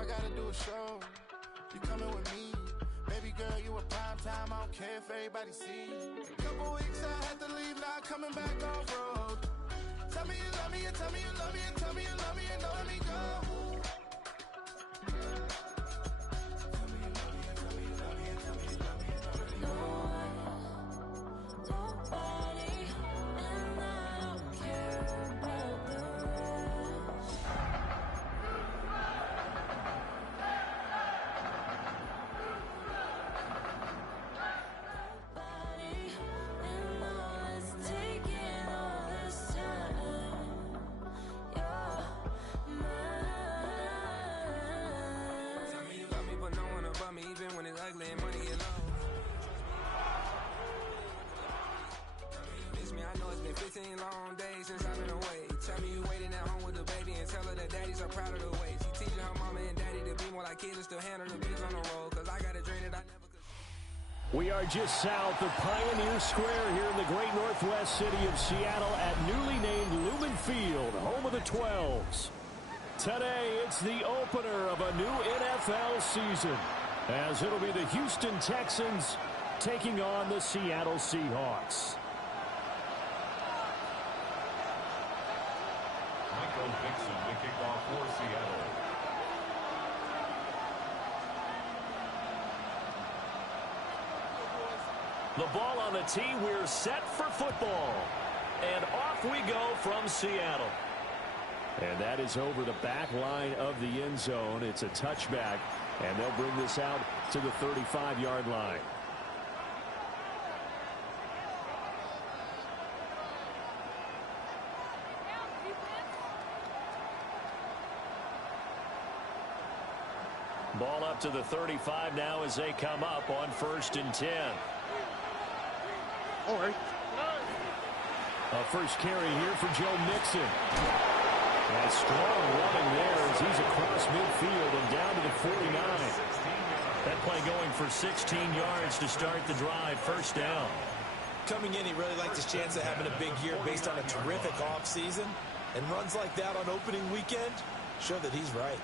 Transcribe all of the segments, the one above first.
I gotta do a show. You coming with me? Baby girl, you a prime time. I don't care if everybody see. Couple weeks I had to leave, now coming back off road. Tell me you love me, and tell me you love me, and tell me you love me, and don't let me go. Even when it's ugly and money get low. Miss me, I know it's been 15 long days since I've been away. Tell me you waiting at home with the baby and tell her that daddy's are proud of the way. She teaching her mama and daddy to be more like kids and still handle the biz on the road. Cause I got a dream that I never could. We are just south of Pioneer Square here in the great northwest city of Seattle at newly named Lumen Field, home of the 12s. Today, it's the opener of a new NFL season, as it'll be the Houston Texans taking on the Seattle Seahawks. Michael Dixon to kick off for Seattle. The ball on the tee, we're set for football. And off we go from Seattle. And that is over the back line of the end zone. It's a touchback. And they'll bring this out to the 35-yard line. Ball up to the 35 now as they come up on 1st and 10. All right. A first carry here for Joe Mixon. And strong running there as he's across midfield and down to the 49. That play going for 16 yards to start the drive. First down. Coming in, he really liked his chance of having a big year based on a terrific offseason. And runs like that on opening weekend show that he's right.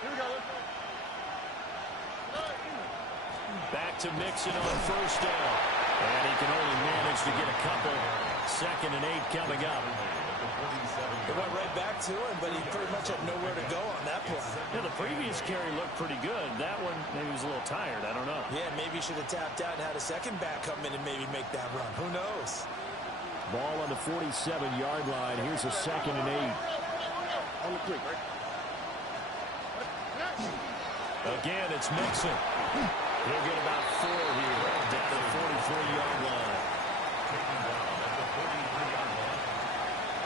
Here we go. Back to Mixon on first down. And he can only manage to get a couple. 2nd and 8 coming up. It went right back to him, but he pretty much had nowhere to go on that play. Yeah, the previous carry looked pretty good. That one, maybe he was a little tired. I don't know. Yeah, maybe he should have tapped out and had a second back come in and maybe make that run. Who knows? Ball on the 47-yard line. Here's a 2nd and 8. On the 3, right? Again, it's Mixon. He'll get about 4 here, down to the 43-yard line. Taking down at the 43-yard line.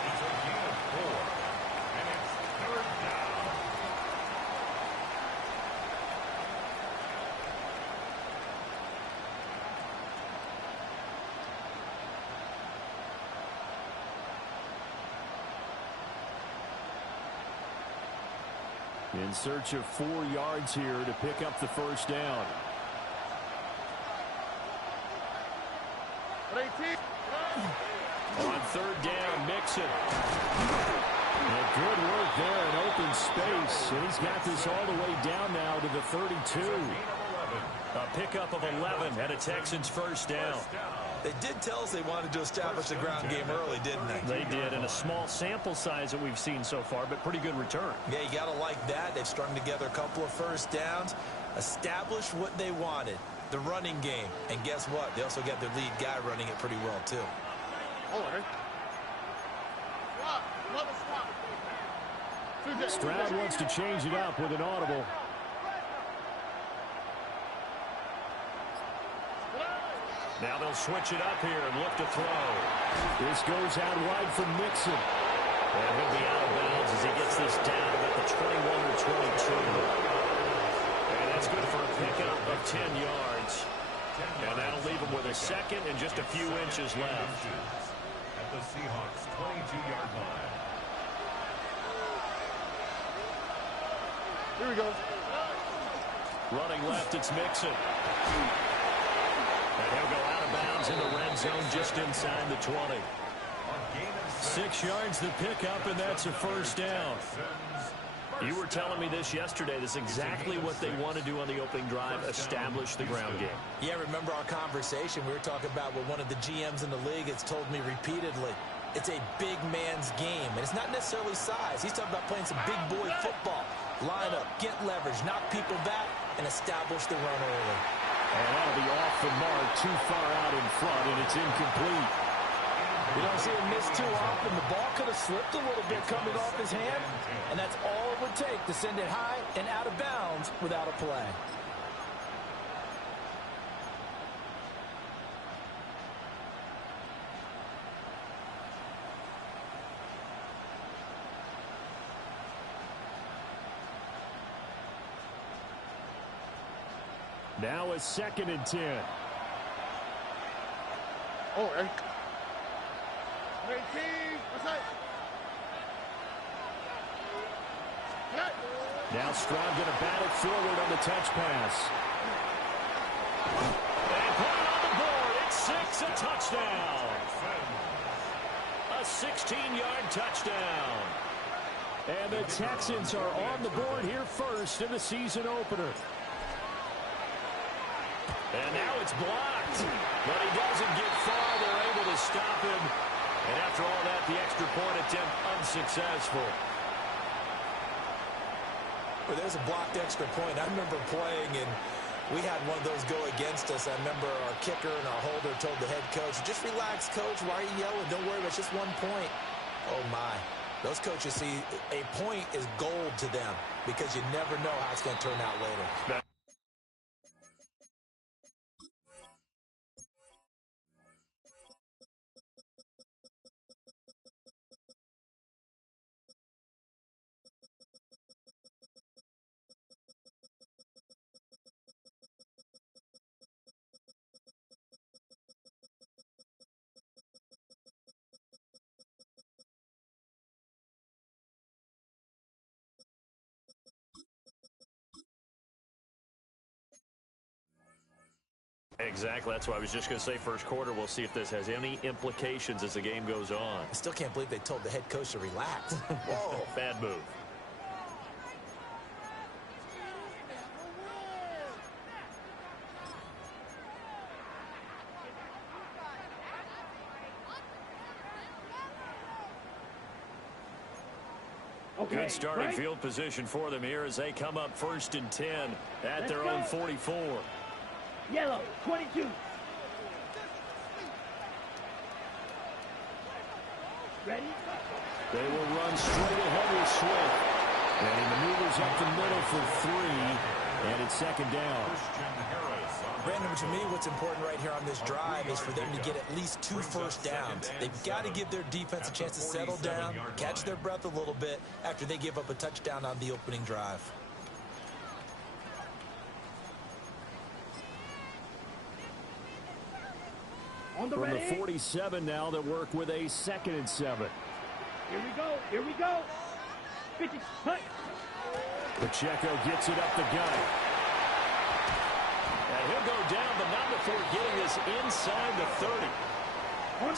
It's a gain of 4, and it's 3rd down. In search of 4 yards here to pick up the first down. On 3rd down, Mixon. And good work there in open space. And he's got this all the way down now to the 32. A pickup of 11 and a Texans first down. They did tell us they wanted to establish the ground game early, didn't they? They did, and a small sample size that we've seen so far, but pretty good return. Yeah, you got to like that. They've strung together a couple of first downs, established what they wanted, the running game. And guess what? They also got their lead guy running it pretty well, too. All right. Stroud wants to change it up with an audible. Now they'll switch it up here and look to throw. This goes out wide for Mixon. And he'll be out of bounds as he gets this down at the 21 or 22. And that's good for a pickup of 10 yards. And that'll leave him with a 2nd and just a few inches left. At the Seahawks' 22-yard line. Here we go. Running left, it's Mixon. And he'll go out of bounds in the red zone just inside the 20. 6 yards the pickup, and that's a first down. You were telling me this yesterday. This is exactly what they want to do on the opening drive, establish the ground game. Yeah, remember our conversation? We were talking about what one of the GMs in the league has told me repeatedly. It's a big man's game, and it's not necessarily size. He's talking about playing some big boy football. Line up, get leverage, knock people back, and establish the run early. And that'll be off the mark, too far out in front, and it's incomplete. We don't see him miss too often. The ball could have slipped a little bit coming off his hand, and that's all it would take to send it high and out of bounds without a play. Now a 2nd and 10. Oh, Eric. Hey, team. What's up? Now Stroud going to bat it forward on the touch pass. And put it on the board. It's 6, a touchdown. A 16-yard touchdown. And the Texans are on the board here first in the season opener. And now it's blocked. But he doesn't get far. They're able to stop him. And after all that, the extra point attempt unsuccessful. Well, there's a blocked extra point. I remember playing, and we had one of those go against us. I remember our kicker and our holder told the head coach, just relax, coach. Why are you yelling? Don't worry, it's just 1 point. Oh, my. Those coaches see a point is gold to them because you never know how it's going to turn out later. Exactly. That's what I was just going to say. First quarter, we'll see if this has any implications as the game goes on. I still can't believe they told the head coach to relax. Whoa. Bad move. Okay, good starting field position for them here as they come up 1st and 10 at their own 44. Yellow, 22. Ready? They will run straight ahead with Swift. And he maneuvers up the middle for 3. And it's 2nd down. Brandon, to me, what's important right here on this drive is for them to get at least 2 first downs. They've got to give their defense a chance to settle down, catch their breath a little bit after they give up a touchdown on the opening drive. On the From ready? the 47 now, they work with a 2nd and 7. Here we go. Here we go. 50. Hut. Pacheco gets it up the gut. And he'll go down, but not before getting this inside the 30.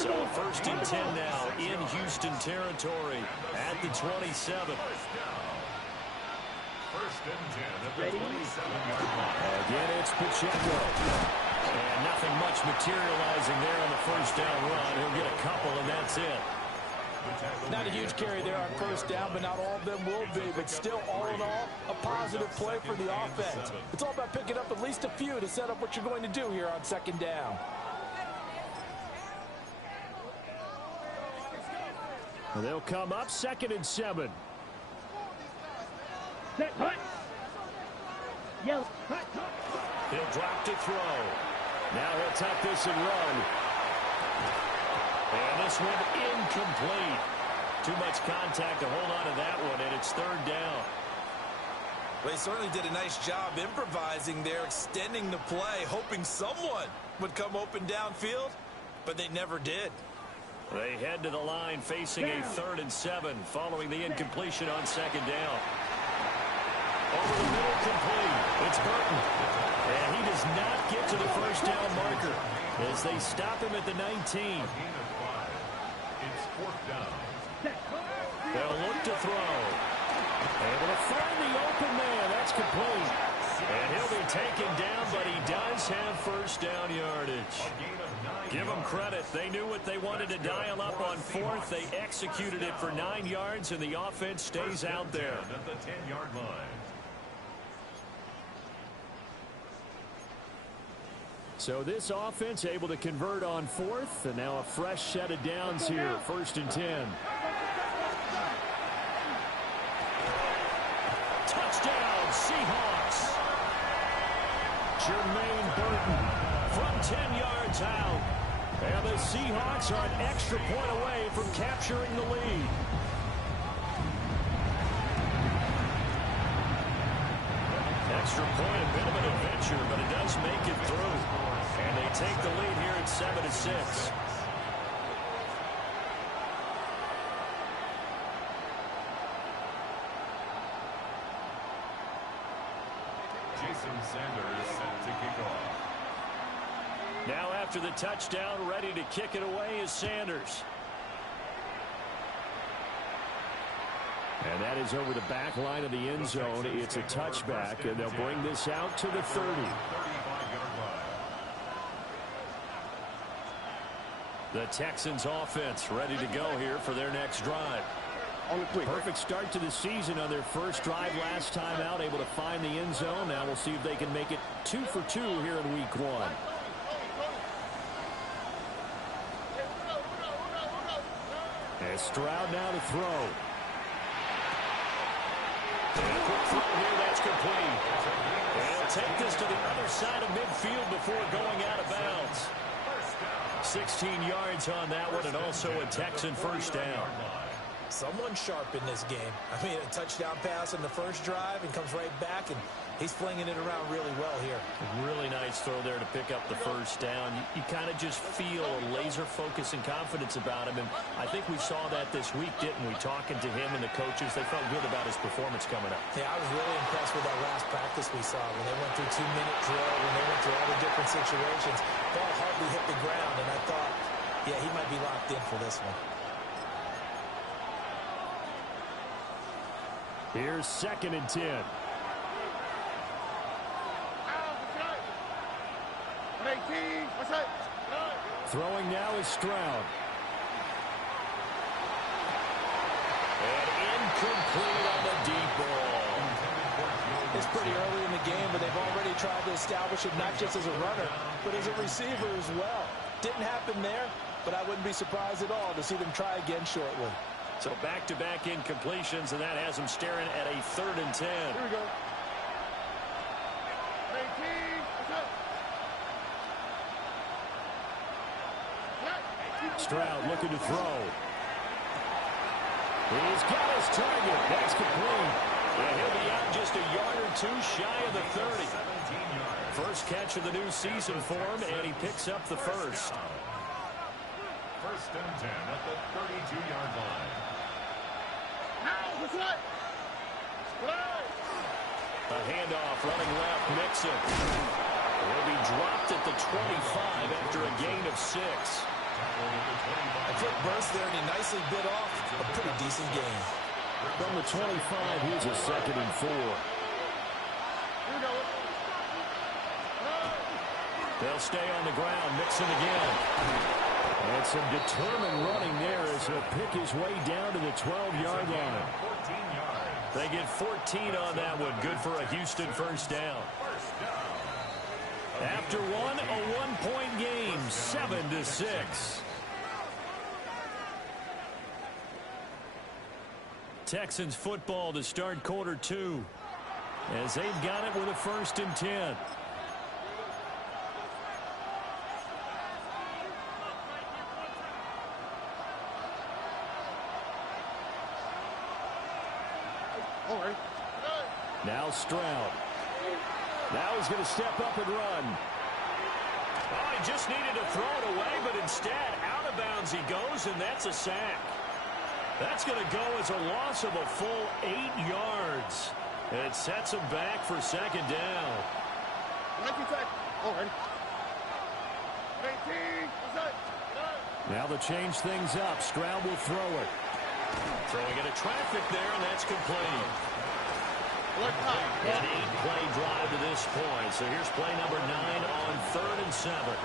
So 1st and 10 now in Houston territory at the 27. First and 10 at the 27-yard line. Again, it's Pacheco. And nothing much materializing there on the first down run. He'll get a couple, and that's it. Not a huge carry there on first down, but not all of them will be. But still, all in all, a positive play for the offense. It's all about picking up at least a few to set up what you're going to do here on 2nd down. And they'll come up 2nd and 7. Set. Hut. Yellow. Hut. He'll drop to throw. Now he'll tuck this and run. And this one incomplete. Too much contact to hold on to that one, and it's 3rd down. Well, they certainly did a nice job improvising there, extending the play, hoping someone would come open downfield, but they never did. They head to the line facing a 3rd and 7 following the incompletion on 2nd down. Over the middle, complete. It's Burton. And he does not get to the first down marker as they stop him at the 19. It's 4th down. They'll look to throw. Able to find the open man. That's complete. And he'll be taken down, but he does have first down yardage. Give them credit. They knew what they wanted to dial up on 4th. They executed it for 9 yards, and the offense stays out there. At the 10-yard line. So this offense able to convert on 4th, and now a fresh set of downs here. 1st and 10. Touchdown, Seahawks. Jermaine Burton from 10 yards out. And the Seahawks are an extra point away from capturing the lead. Extra point, a bit of an adventure, but it does make it through. And they take the lead here at 7-6. Jason Sanders set to kick off. Now after the touchdown, ready to kick it away is Sanders. And that is over the back line of the end zone. It's a touchback, and they'll bring this out to the 30. 35-yard line. The Texans offense ready to go here for their next drive. Perfect start to the season on their first drive last time out, able to find the end zone. Now we'll see if they can make it 2 for 2 here in week 1. And Stroud now to throw. And a quick throw here, that's complete. And he'll take this to the other side of midfield before going out of bounds. 16 yards on that one, and also a Texan first down. Someone sharp in this game. I mean, a touchdown pass in the first drive and comes right back, and he's flinging it around really well here. Really nice throw there to pick up the first down. You kind of just feel a laser focus and confidence about him, and I think we saw that this week, didn't we? Talking to him and the coaches, they felt good about his performance coming up. Yeah, I was really impressed with that last practice we saw when they went through 2-minute drill, when they went through all the different situations. Ball hardly hit the ground, and I thought, yeah, he might be locked in for this one. Here's 2nd and 10. Throwing now is Stroud. And incomplete on the deep ball. It's pretty early in the game, but they've already tried to establish it not just as a runner, but as a receiver as well. Didn't happen there, but I wouldn't be surprised at all to see them try again shortly. So back-to-back incompletions, and that has them staring at a 3rd and 10. Here we go. Stroud looking to throw. He's got his target. That's complete. And he'll be out just a yard or 2 shy of the 30. First catch of the new season for him, and he picks up the first. 1st and 10 at the 32-yard line. A handoff running left, Mixon. Will be dropped at the 25 after a gain of 6. A quick burst there, and he nicely bit off a pretty decent gain. From the 25, here's a 2nd and 4. They'll stay on the ground. Mixon again. And some determined running there as he'll pick his way down to the 12-yard line. 14 yards. They get 14 on that one. Good for a Houston first down. After one, a one-point game, 7-6. Texans football to start quarter 2 as they've got it with a 1st and 10. Now Stroud. Now he's going to step up and run. Oh, he just needed to throw it away, but instead, out of bounds he goes, and that's a sack. That's going to go as a loss of a full 8 yards. And it sets him back for 2nd down. Now they'll change things up. Stroud will throw it. Throwing into traffic there, and that's complete. An 8-play drive to this point. So here's play number 9 on 3rd and 7.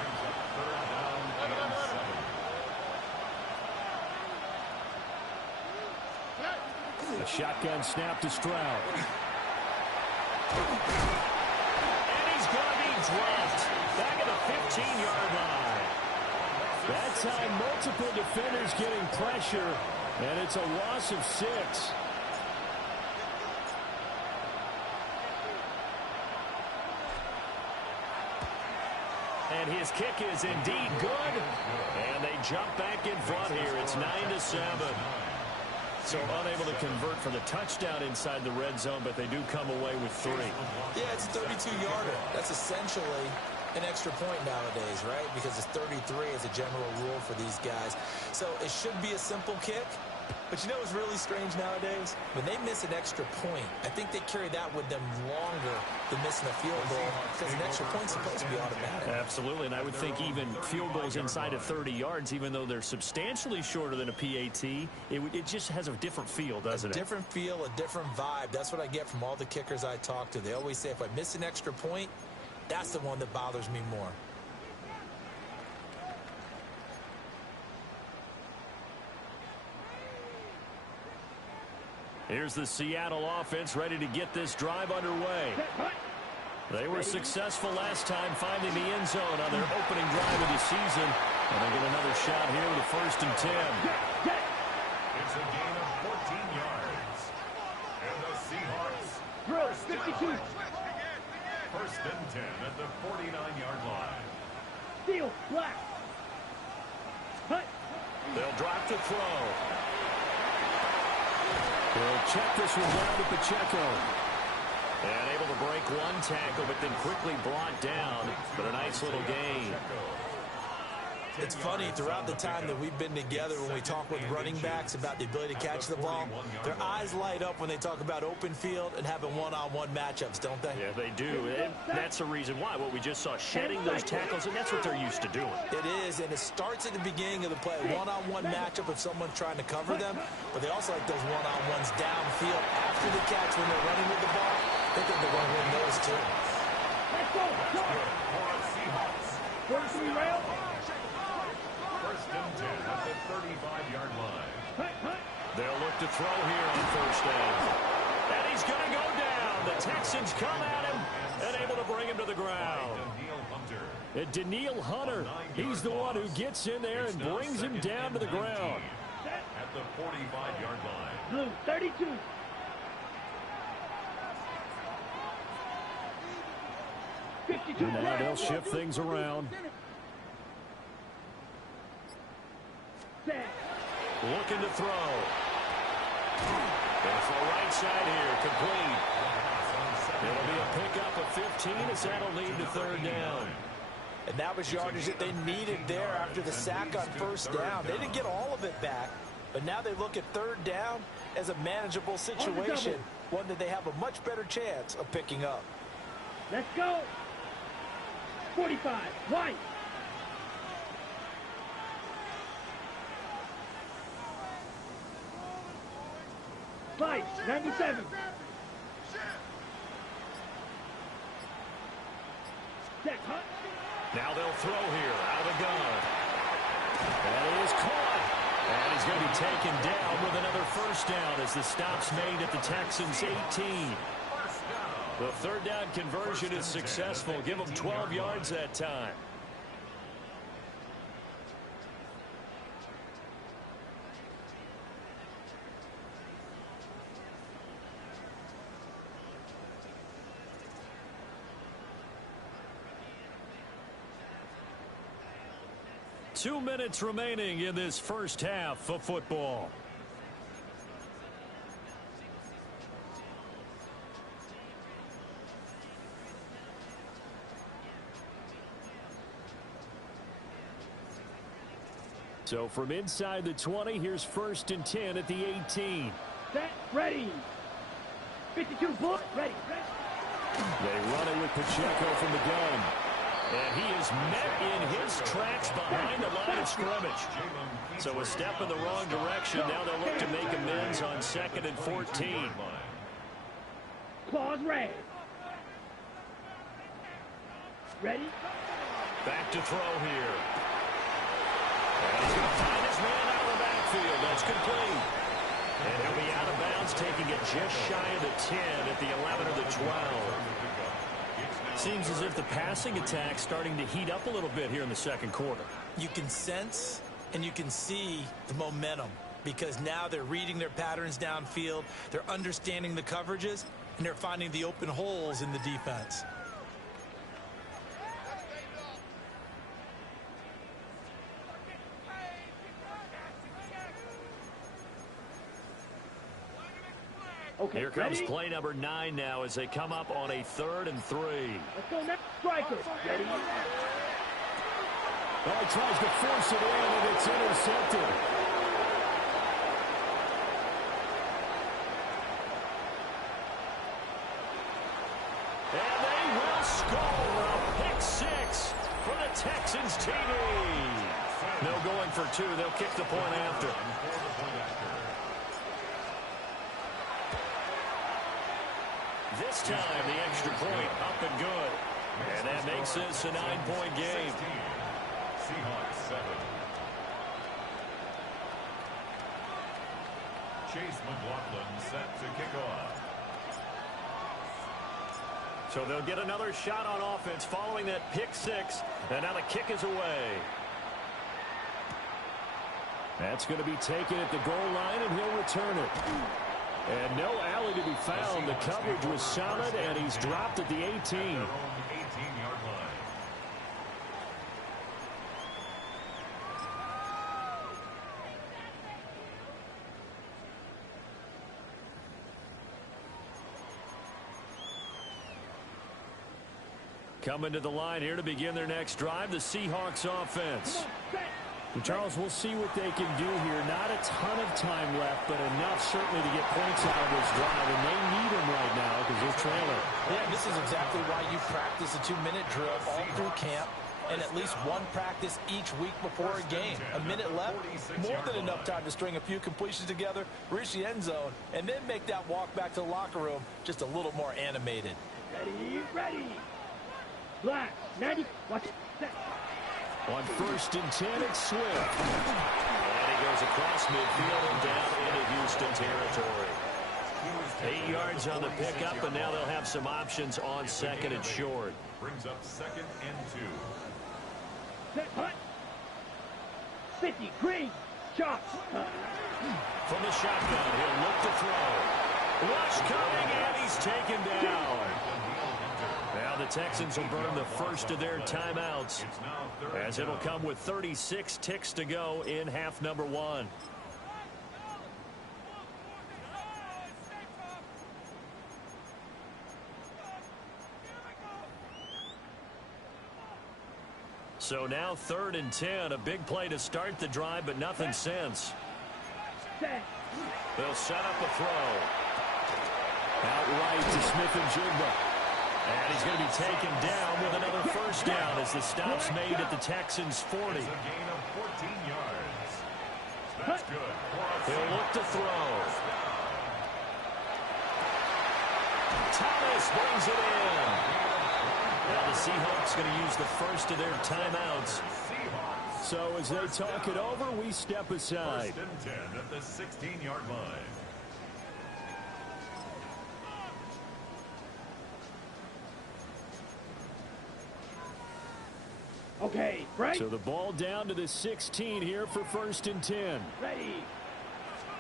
A shotgun snap to Stroud. And he's going to be dropped back at the 15-yard line. That time, multiple defenders getting pressure, and it's a loss of 6. And his kick is indeed good. And they jump back in front here. It's 9-7. So unable to convert for the touchdown inside the red zone, but they do come away with 3. Yeah, it's a 32-yarder. That's essentially an extra point nowadays, right? Because it's 33 as a general rule for these guys. So it should be a simple kick. But you know what's really strange nowadays? When they miss an extra point, I think they carry that with them longer than missing a field goal because an extra point's supposed to be automatic. Absolutely, and I would think even field goals inside of 30 yards, even though they're substantially shorter than a PAT, it just has a different feel, doesn't it? A different feel, a different vibe. That's what I get from all the kickers I talk to. They always say if I miss an extra point, that's the one that bothers me more. Here's the Seattle offense ready to get this drive underway. They were successful last time finding the end zone on their opening drive of the season. And they get another shot here with a 1st and 10. It's a gain of 14 yards. And the Seahawks. First and 10 at the 49-yard line. Steal, black. They'll drop the throw. They'll check this one down to Pacheco. And able to break one tackle, but then quickly brought down. But a nice little gain. It's funny, throughout the time that we've been together, when we talk with running backs about the ability to catch the ball, their eyes light up when they talk about open field and having one-on-one matchups, don't they? Yeah, they do. And that's the reason why. What we just saw, shedding those tackles, and that's what they're used to doing. It is, and it starts at the beginning of the play. One-on-one matchup if someone's trying to cover them, but they also like those one-on-ones downfield after the catch when they're running with the ball. They think they're going to win those, too. Let's go. First we rail. First and 10 at the 35-yard line. They'll look to throw here on 1st down. And he's going to go down. The Texans come at him and able to bring him to the ground. And Danielle Hunter, he's the one who gets in there and brings him down to the ground. At the 45-yard line. Blue, 32. Now they'll shift things around. Looking to throw. They'll throw right side here, complete. It'll be a pickup of 15 as that'll lead to 3rd down. And that was yardage that they needed there after the sack on 1st down. They didn't get all of it back, but now they look at 3rd down as a manageable situation, one that they have a much better chance of picking up. Let's go. 45, white. Five, 97. Now they'll throw here out of the gun. And it is caught. And he's going to be taken down with another 1st down as the stop's made at the Texans' 18. The 3rd down conversion is successful. Give them 12 yards that time. Two minutes remaining in this first half of football. So from inside the 20, here's 1st and 10 at the 18. Set, ready. 52, book, ready. They run it with Pacheco from the gun. And he is met in his tracks behind the line of scrimmage. So a step in the wrong direction. Now they'll look to make amends on 2nd and 14. Claws red. Ready? Back to throw here. And he's going to find his man out of the backfield. That's complete. And he'll be out of bounds, taking it just shy of the 10 at the 11 or the 12. Seems as if the passing attack's starting to heat up a little bit here in the second quarter. You can sense and you can see the momentum because now they're reading their patterns downfield, they're understanding the coverages, and they're finding the open holes in the defense. Okay, here comes play number 9 now as they come up on a 3rd and 3. Let's go next striker. Ready? Oh, he tries to force it in, and it's intercepted. And they will score a pick 6 for the Texans TD. No going for 2. They'll kick the point after. This time, the extra point up and good. And that makes this a 9-point game. Seahawks 7. Chase McLaughlin set to kick off. So they'll get another shot on offense following that pick 6. And now the kick is away. That's going to be taken at the goal line, and he'll return it. And no alley to be found. The coverage was solid, and he's dropped at the 18. 18-yard line. Coming to the line here to begin their next drive, the Seahawks offense. And Charles, we'll see what they can do here. Not a ton of time left, but enough certainly to get points out of this drive. And they need them right now because they're trailing. Yeah, this is exactly why you practice a 2-minute drill all through camp and at least one practice each week before a game. A minute left, more than enough time to string a few completions together, reach the end zone, and then make that walk back to the locker room just a little more animated. Ready, ready. Black, 90, watch it, set. On 1st and 10, it's Swift. And he goes across midfield and down into Houston territory. 8 yards on the pickup, and now they'll have some options on 2nd and short. Brings up 2nd and 2. Set, hut. 50, green, shot. From the shotgun, he'll look to throw. Rush coming, and he's taken down. Now the Texans will burn the first of their timeouts, as it'll come with 36 ticks to go in half number 1. So now 3rd and 10, a big play to start the drive, but nothing since. They'll set up a throw. Out right to Smith-Njigba. And he's going to be taken down with another first down as the stop's made at the Texans' 40. It's a gain of 14 yards. That's good. He'll look to throw. Thomas brings it in. Now the Seahawks going to use the first of their timeouts. So as they talk it over, we step aside. 1st and 10 at the 16-yard line. Okay, right. So the ball down to the 16 here for 1st and 10. Ready,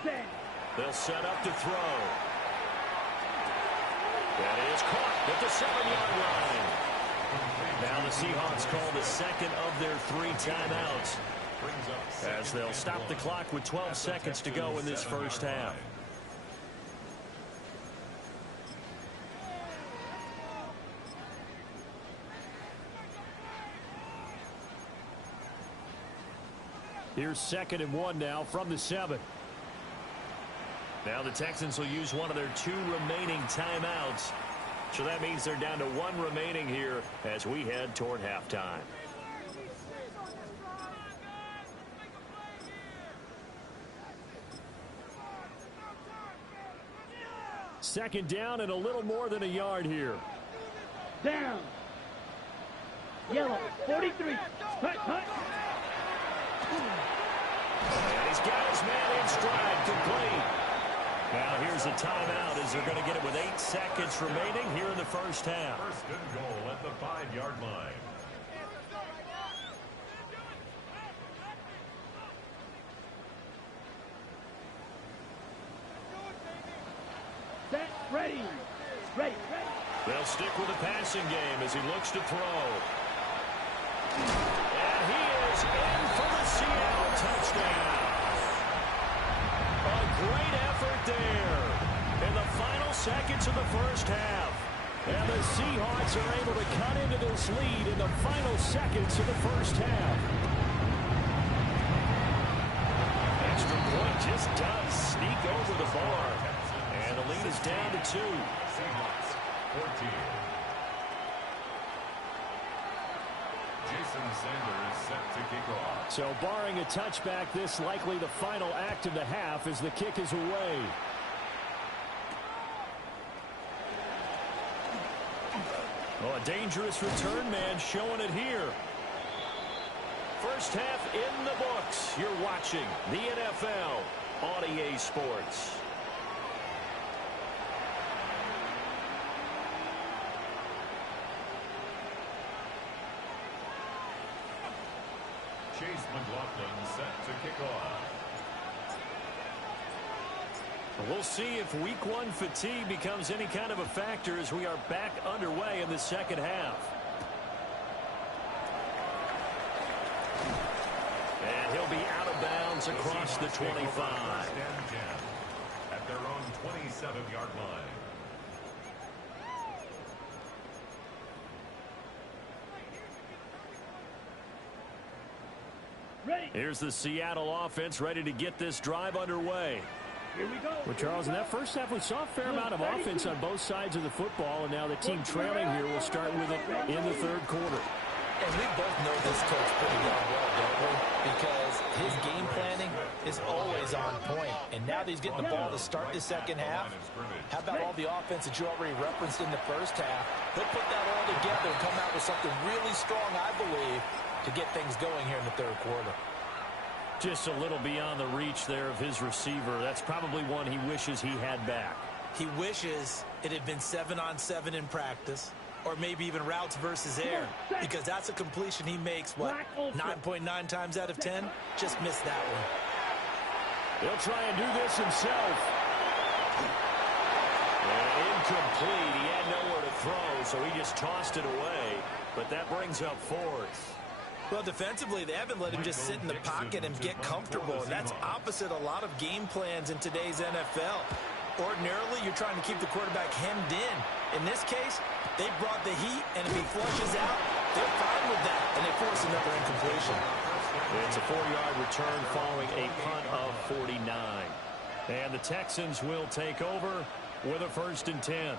set. They'll set up to throw. That is caught at the 7-yard line. Now the Seahawks call the second of their 3 timeouts, as they'll stop the clock with 12 seconds to go in this first half. Here's 2nd and 1 now from the 7. Now the Texans will use one of their 2 remaining timeouts. So that means they're down to 1 remaining here as we head toward halftime. Second down and a little more than a yard here. Down. Yellow, 43. Hut, hut. And he's got his man in stride, complete. Now here's a timeout as they're going to get it with 8 seconds remaining here in the first half. First and goal at the 5-yard line. Set, ready. Ready, ready. They'll stick with the passing game as he looks to throw. And he is in for the Seattle touchdown. A great effort there in the final seconds of the first half. And the Seahawks are able to cut into this lead in the final seconds of the first half. Extra point just does sneak over the bar. And the lead is down to 2. Seahawks 14. Jason Sanders set to kick off. So barring a touchback, this likely the final act of the half as the kick is away. Oh, a dangerous return man showing it here. First half in the books. You're watching the NFL on EA Sports. Chase McLaughlin set to kick off. We'll see if week 1 fatigue becomes any kind of a factor as we are back underway in the second half. And he'll be out of bounds across the 25. First and 10 at their own 27-yard line. Ready. Here's the Seattle offense ready to get this drive underway. Here we go. Well, Charles, in that first half, we saw a fair amount of offense on both sides of the football, and now the team trailing here will start with it in the third quarter. And we both know this coach pretty darn well, don't we? Because his game planning is always on point. And now that he's getting the ball to start the second half, how about all the offense that you already referenced in the first half? He'll put that all together and come out with something really strong, I believe, to get things going here in the third quarter. Just a little beyond the reach there of his receiver. That's probably one he wishes he had back. He wishes it had been 7-on-7 in practice, or maybe even routes versus air, because that's a completion he makes, what, 9.9 times out of 10? Just missed that one. He'll try and do this himself. And incomplete. He had nowhere to throw, so he just tossed it away. But that brings up 4th. Well, defensively, they haven't let him just sit in the pocket and get comfortable. And that's opposite a lot of game plans in today's NFL. Ordinarily, you're trying to keep the quarterback hemmed in. In this case, they brought the heat, and if he flushes out, they're fine with that, and they force another incompletion. It's a 4-yard return following a punt of 49. And the Texans will take over with a 1st and 10.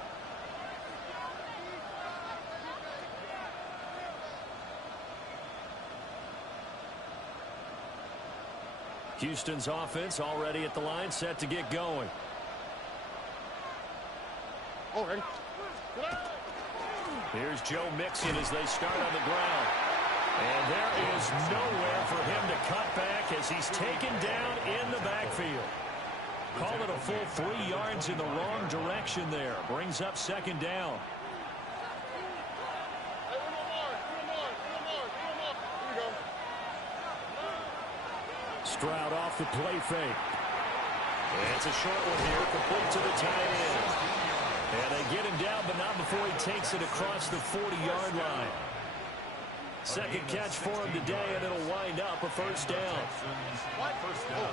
Houston's offense already at the line, set to get going. Here's Joe Mixon as they start on the ground. And there is nowhere for him to cut back as he's taken down in the backfield. Call it a full 3 yards in the wrong direction there. Brings up 2nd down. Stroud off the play fake. And it's a short one here, complete to the tight end. And they get him down, but not before he takes it across the 40-yard line. Second catch for him today, and it'll wind up a 1st down. First down.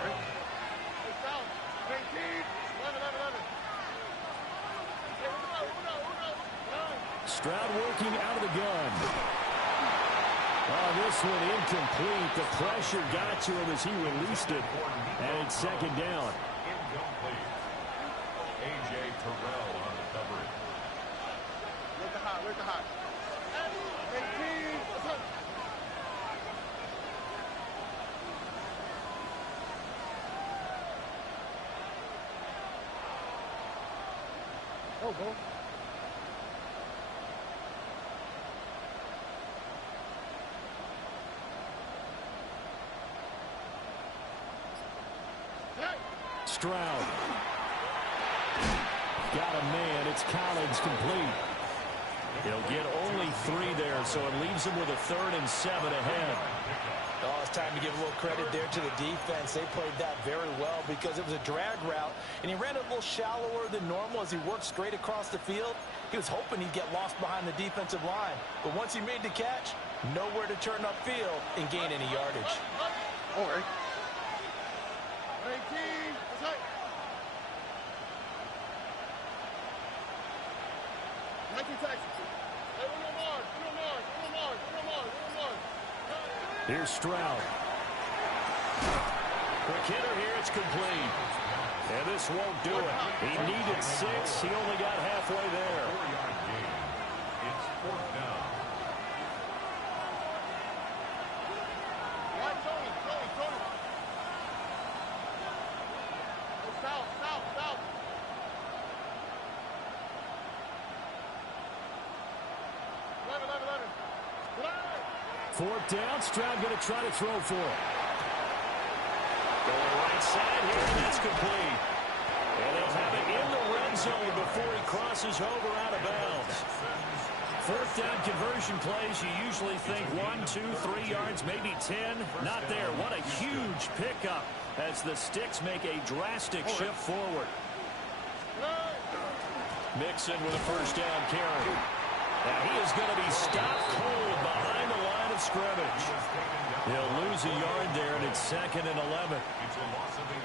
Stroud working out of the gun. Oh, this one incomplete. The pressure got to him as he released it. And it's 2nd down. Incomplete. A.J. Terrell on the coverage. Where's the hot? 18. What's up? Oh, go. Stroud. Got a man. It's Collins complete. He'll get only 3 there, so it leaves him with a 3rd and 7 ahead. Oh, it's time to give a little credit there to the defense. They played that very well because it was a drag route, and he ran a little shallower than normal as he worked straight across the field. He was hoping he'd get lost behind the defensive line, but once he made the catch, nowhere to turn upfield and gain any yardage. All right. 18. What's up? 19 Texas. Hey, no more. Here's Stroud. Quick hitter here. It's complete. And this won't do it. He needed 6. He only got halfway there. 4-yard gain. It's 4th down. Right, Tony. South. 11. 4th down. Stroud going to try to throw for it. Going right side here, and that's complete. And they'll have it in the red zone before he crosses over out of bounds. 4th down conversion plays, you usually think 1, 2, 3 yards, maybe 10. Not there. What a huge pickup as the Sticks make a drastic shift forward. Mixon with a 1st down carry. Now he is going to be stopped cold behind the line of scrimmage. He'll lose a yard there, and it's 2nd and 11.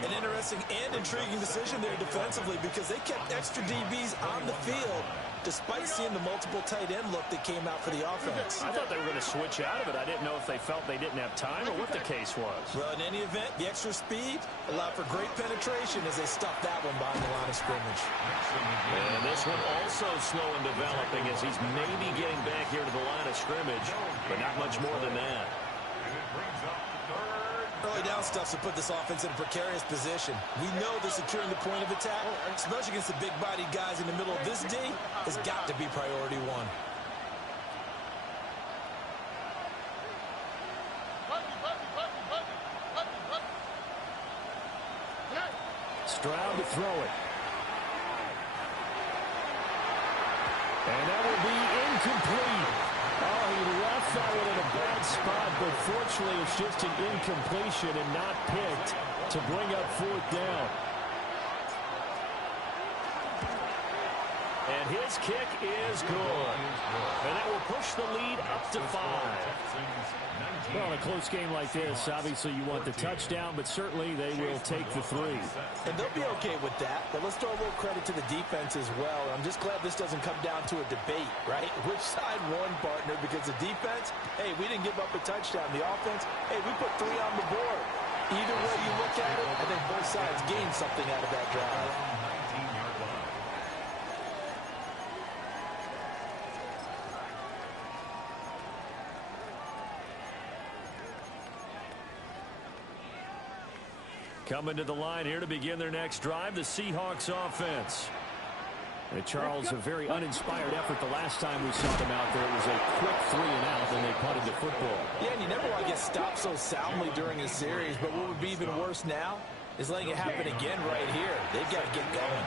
An interesting and intriguing decision there defensively because they kept extra DBs on the field despite seeing the multiple tight end look that came out for the offense. I thought they were going to switch out of it. I didn't know if they felt they didn't have time or what the case was. Well, in any event, the extra speed allowed for great penetration as they stuffed that one behind the line of scrimmage. And this one also slow in developing as he's maybe getting back here to the line of scrimmage, but not much more than that. Early down stuff to put this offense in a precarious position. We know that securing the point of attack, especially against the big-bodied guys in the middle of this D, has got to be priority 1. Stroud to throw it. And that will be incomplete. Oh, he left that one in a bad spot, but fortunately it's just an incompletion and not picked to bring up 4th down. And his kick is good. And that will push the lead up to 5. Well, in a close game like this, obviously you want the touchdown, but certainly they will take the 3. And they'll be okay with that, but let's throw a little credit to the defense as well. I'm just glad this doesn't come down to a debate, right? Which side won, partner? Because the defense, hey, we didn't give up a touchdown. The offense, hey, we put 3 on the board. Either way you look at it, I think both sides gained something out of that drive. Coming to the line here to begin their next drive, the Seahawks offense. And Charles, a very uninspired effort the last time we saw them out there. It was a quick 3 and out, and they punted the football. Yeah, and you never want to get stopped so soundly during a series, but what would be even worse now is letting it happen again right here. They've got to get going.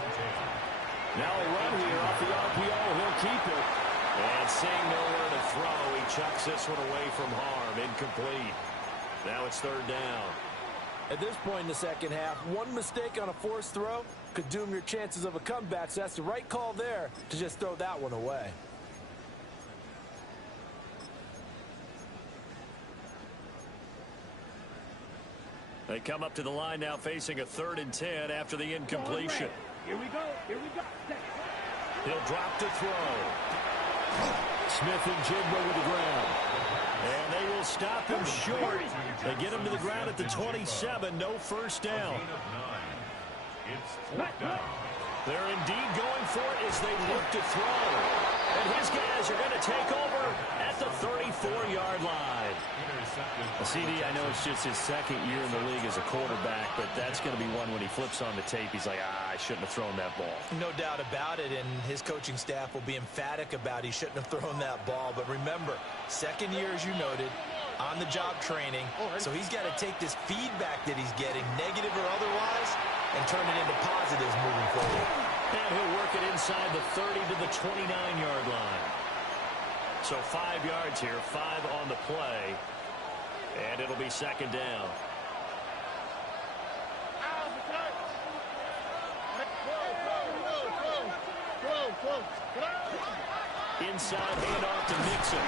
Now a run here off the RPO. He'll keep it. And seeing nowhere to throw, he chucks this one away from harm. Incomplete. Now it's 3rd down. At this point in the second half, one mistake on a forced throw could doom your chances of a comeback, so that's the right call there to just throw that one away. They come up to the line now facing a 3rd and 10 after the incompletion. Here we go. He'll drop to throw. Smith and Jigba with the ground. And they will stop him short. They get him to the ground at the 27. No 1st down. It's 4th down. They're indeed going for it as they look to throw. And his guys are going to take over at the 34-yard line. CD, I know it's just his second year in the league as a quarterback, but that's going to be one when he flips on the tape, he's like, I shouldn't have thrown that ball. No doubt about it, and his coaching staff will be emphatic about he shouldn't have thrown that ball. But remember, second year, as you noted, on-the-job training, so he's got to take this feedback that he's getting, negative or otherwise, and turn it into positives moving forward. And he'll work it inside the 30 to the 29-yard line. So 5 yards here, 5 on the play. And it'll be second down. Inside handoff to Mixon.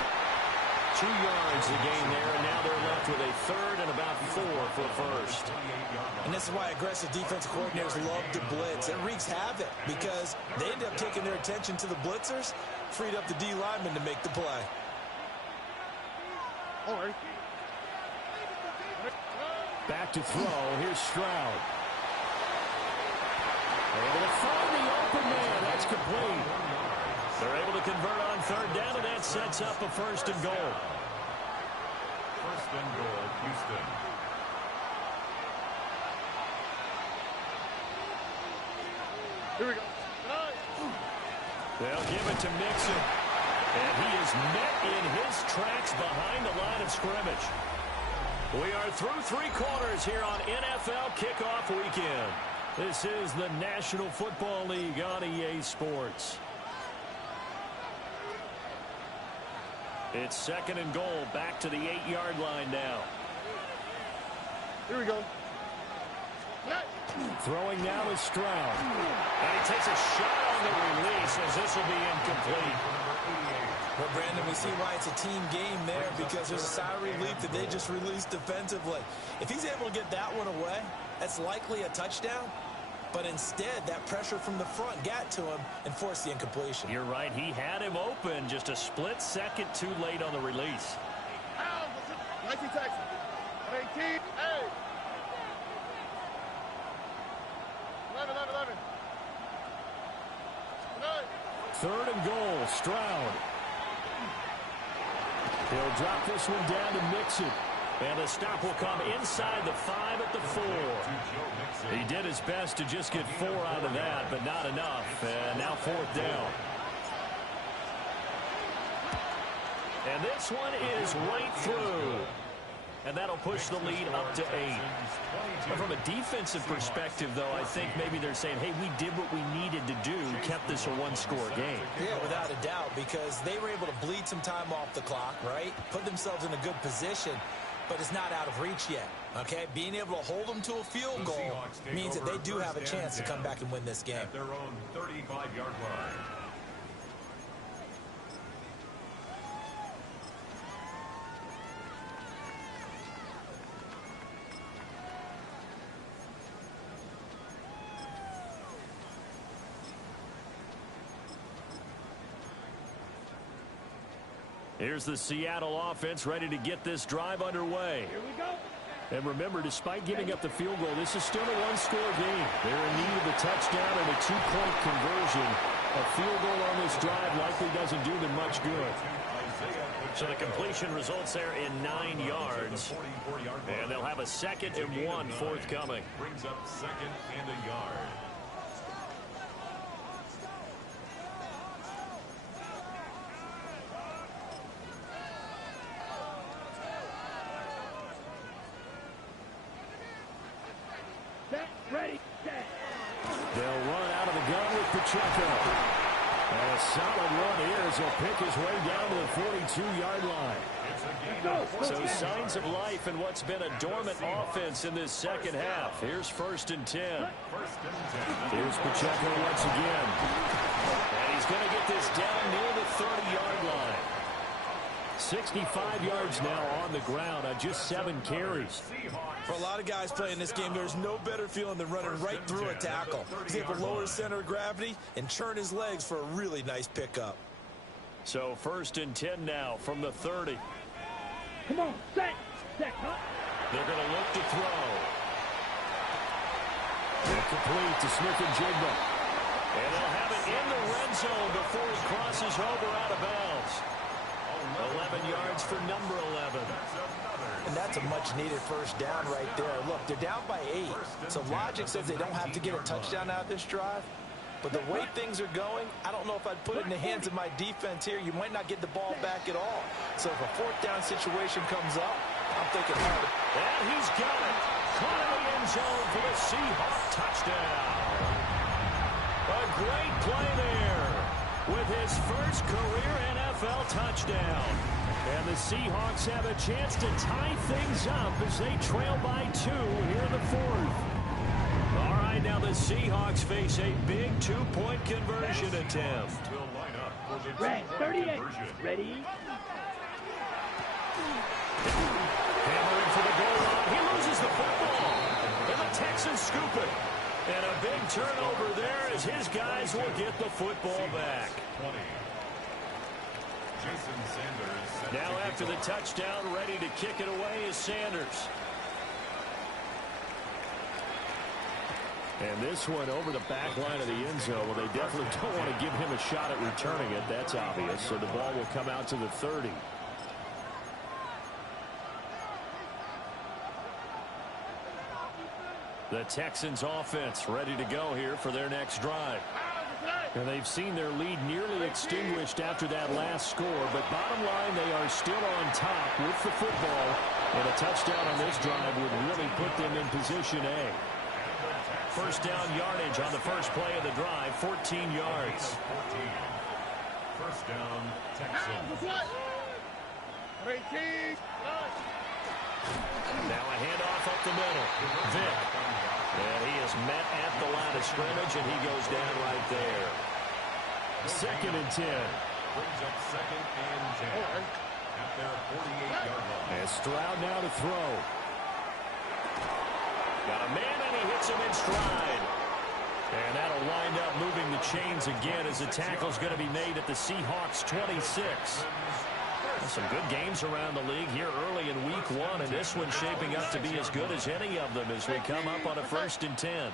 2 yards the gain there, and now they're left with a third and about 4 for first. And this is why aggressive defensive coordinators love to blitz. It wreaks havoc because they end up taking their attention to the blitzers, freed up the D lineman to make the play. Back to throw. Here's Stroud. Able to find the open man. That's complete. They're able to convert on third down, and that sets up a first and goal. First and goal, Houston. Here we go. They'll give it to Mixon. And he is met in his tracks behind the line of scrimmage. We are through 3 quarters here on NFL Kickoff Weekend. This is the National Football League on EA Sports. It's second and goal, back to the 8-yard line now. Here we go. Throwing now is Stroud. And he takes a shot on the release as this will be incomplete. Well, Brandon, we see why it's a team game there because there's a sigh of relief that they just released defensively. If he's able to get that one away, that's likely a touchdown. But instead, that pressure from the front got to him and forced the incompletion. You're right. He had him open, just a split second too late on the release. 19 Texas. 18. Hey. 11. Third and goal, Stroud. He'll drop this one down to Mixon. And the stop will come inside the 5 at the 4. He did his best to just get 4 out of that, but not enough. And now fourth down. And this one is right through. And that'll push the lead up to 8. But from a defensive perspective, though, I think maybe they're saying, hey, we did what we needed to do, kept this a one-score game. Yeah, without a doubt, because they were able to bleed some time off the clock, right? Put themselves in a good position, but it's not out of reach yet, okay? Being able to hold them to a field goal means that they do have a chance to come back and win this game. At their own 35-yard line. Here's the Seattle offense ready to get this drive underway. Here we go. And remember, despite giving up the field goal, this is still a one-score game. They're in need of a touchdown and a 2-point conversion. A field goal on this drive likely doesn't do them much good. So the completion results there in 9 yards. And they'll have a 2nd and 1 forthcoming. Brings up 2nd and a yard. Ready, set. They'll run out of the gun with Pacheco. And a solid run here as he'll pick his way down to the 42-yard line. So signs of life in what's been a dormant offense in this second half. Here's 1st and 10. Here's Pacheco once again. And he's going to get this down near the 30-yard line. 65 yards now on the ground on just 7 carries. For a lot of guys playing this game, there's no better feeling than running right through a tackle. He's able to lower his center of gravity and churn his legs for a really nice pickup. So 1st and 10 now from the 30. Come on, set, huh? They're going to look to throw. Incomplete to Smith and Jigba. And they'll have it in the red zone before he crosses over out of bounds. 11 yards for number 11. And that's a much-needed first down right there. Look, they're down by 8. So logic says they don't have to get a touchdown out of this drive. But the way things are going, I don't know if I'd put it in the hands of my defense here. You might not get the ball back at all. So if a fourth down situation comes up, I'm thinking hard. And he's got it. Caught in the end zone for the Seahawks touchdown. A great play there with his first career NFL touchdown. And the Seahawks have a chance to tie things up as they trail by 2 here in the fourth. All right, now the Seahawks face a big 2-point conversion attempt. Red 38. Ready? Hammering for the goal line. He loses the football. And the Texans scoop it. And a big turnover there as his guys will get the football back. Now after the touchdown, ready to kick it away is Sanders. And this one over the back line of the end zone. Well, they definitely don't want to give him a shot at returning it. That's obvious. So the ball will come out to the 30. The Texans offense ready to go here for their next drive. And they've seen their lead nearly extinguished after that last score. But bottom line, they are still on top with the football. And a touchdown on this drive would really put them in position A. First down yardage on the first play of the drive, 14 yards. First down, Texans. Now a handoff up the middle. Vick. And he is met at the line of scrimmage, and he goes down right there. 2nd and 10. Brings up 2nd and 10 at their 48-yard line. And Stroud now to throw. Got a man, and he hits him in stride. And that'll wind up moving the chains again as the tackle's going to be made at the Seahawks 26. Some good games around the league here early in week 1, and this one's shaping up to be as good as any of them as we come up on a 1st and 10.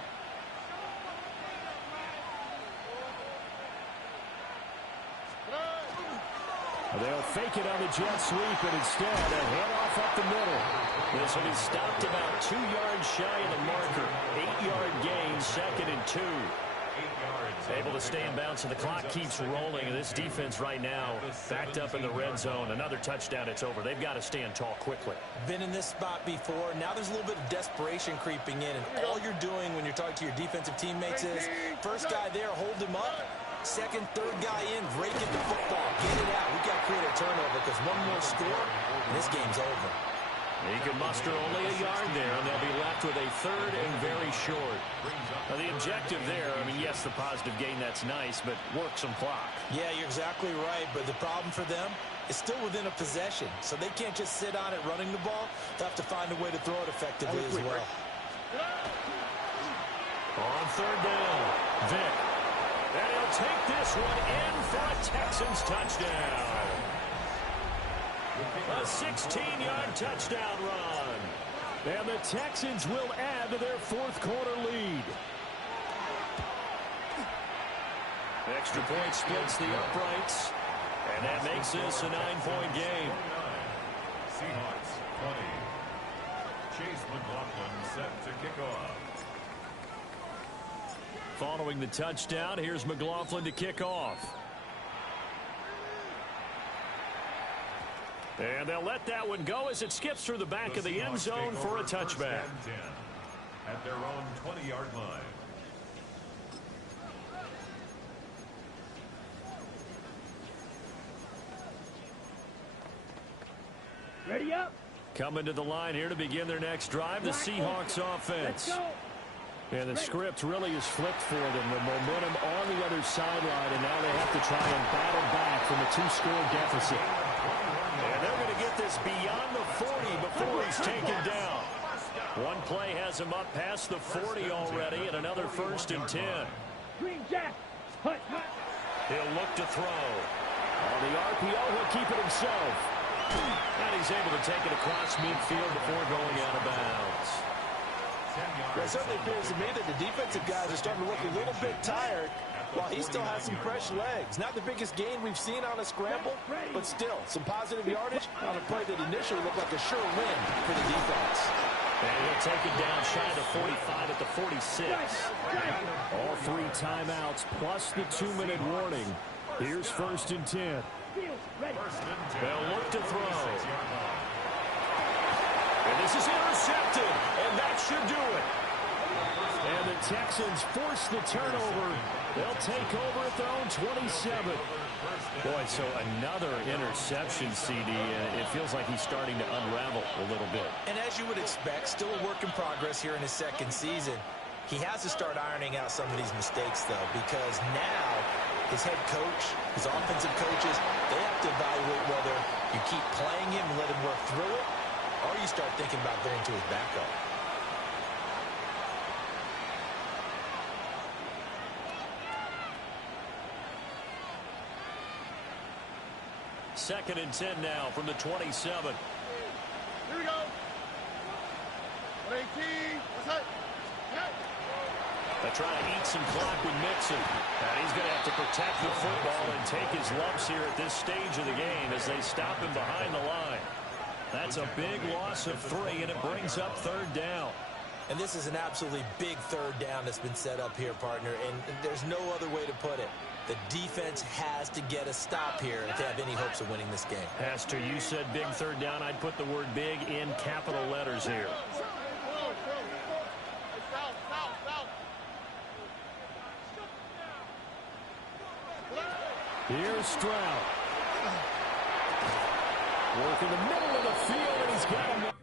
They'll fake it on the jet sweep, and instead a handoff up the middle. This one is stopped about 2 yards shy of the marker. 8-yard gain, 2nd and 2. Able to stay in bounds, and the clock keeps rolling. And this defense right now backed up in the red zone. Another touchdown, it's over. They've got to stand tall quickly. Been in this spot before. Now there's a little bit of desperation creeping in. And all you're doing when you're talking to your defensive teammates is, first guy there, hold him up. Second, third guy in, rake at the football. Get it out. We've got to create a turnover because one more score, and this game's over. He can muster only a yard there, and they'll be left with a 3rd and very short. Now, the objective there, I mean, yes, the positive gain, that's nice, but work some clock. Yeah, you're exactly right, but the problem for them is still within a possession, so they can't just sit on it running the ball. They'll have to find a way to throw it effectively as well. On 3rd down, Vick. And he'll take this one in for a Texans touchdown. A 16-yard touchdown run. And the Texans will add to their 4th quarter lead. Extra point splits the uprights. And that makes this a 9-point game. Seahawks 20. Chase McLaughlin set to kick off. Following the touchdown, here's McLaughlin to kick off. And they'll let that one go as it skips through the back of the end zone for a touchback. At their own 20-yard line. Ready up. Coming to the line here to begin their next drive, the Seahawks offense. And the script really is flipped for them. The momentum on the other sideline, and now they have to try and battle back from a 2-score deficit. And they're going to get this beyond the 40 before he's taken down. One play has him up past the 40 already, and another 1st and 10. Green Jack. Hut, hut. He'll look to throw. On the RPO, he'll keep it himself. And he's able to take it across midfield before going out of bounds. It certainly appears to me that the defensive guys are starting to look a little bit tired. Well, he still has some fresh legs. Not the biggest gain we've seen on a scramble, but still some positive yardage on a play that initially looked like a sure win for the defense. And he'll take it down shy of the 45 at the 46. All 3 timeouts plus the 2-minute warning. Here's 1st and 10. They'll look to throw. And this is intercepted, and that should do it. And the Texans force the turnover. They'll take over at their own 27. Boy, so another interception, CD. It feels like he's starting to unravel a little bit. And as you would expect, still a work in progress here in his 2nd season. He has to start ironing out some of these mistakes, though, because now his head coach, his offensive coaches, they have to evaluate whether you keep playing him and let him work through it, or you start thinking about going to his backup. 2nd and 10 now from the 27. Here we go. 118. What's up? They're trying to eat some clock with Mixon. And he's going to have to protect the football and take his lumps here at this stage of the game as they stop him behind the line. That's a big loss of 3, and it brings up 3rd down. And this is an absolutely big 3rd down that's been set up here, partner, and there's no other way to put it. The defense has to get a stop here if they have any hopes of winning this game. Pastor, you said big 3rd down. I'd put the word big in capital letters here. Here's Stroud. Work in the middle of the field, and he's got him.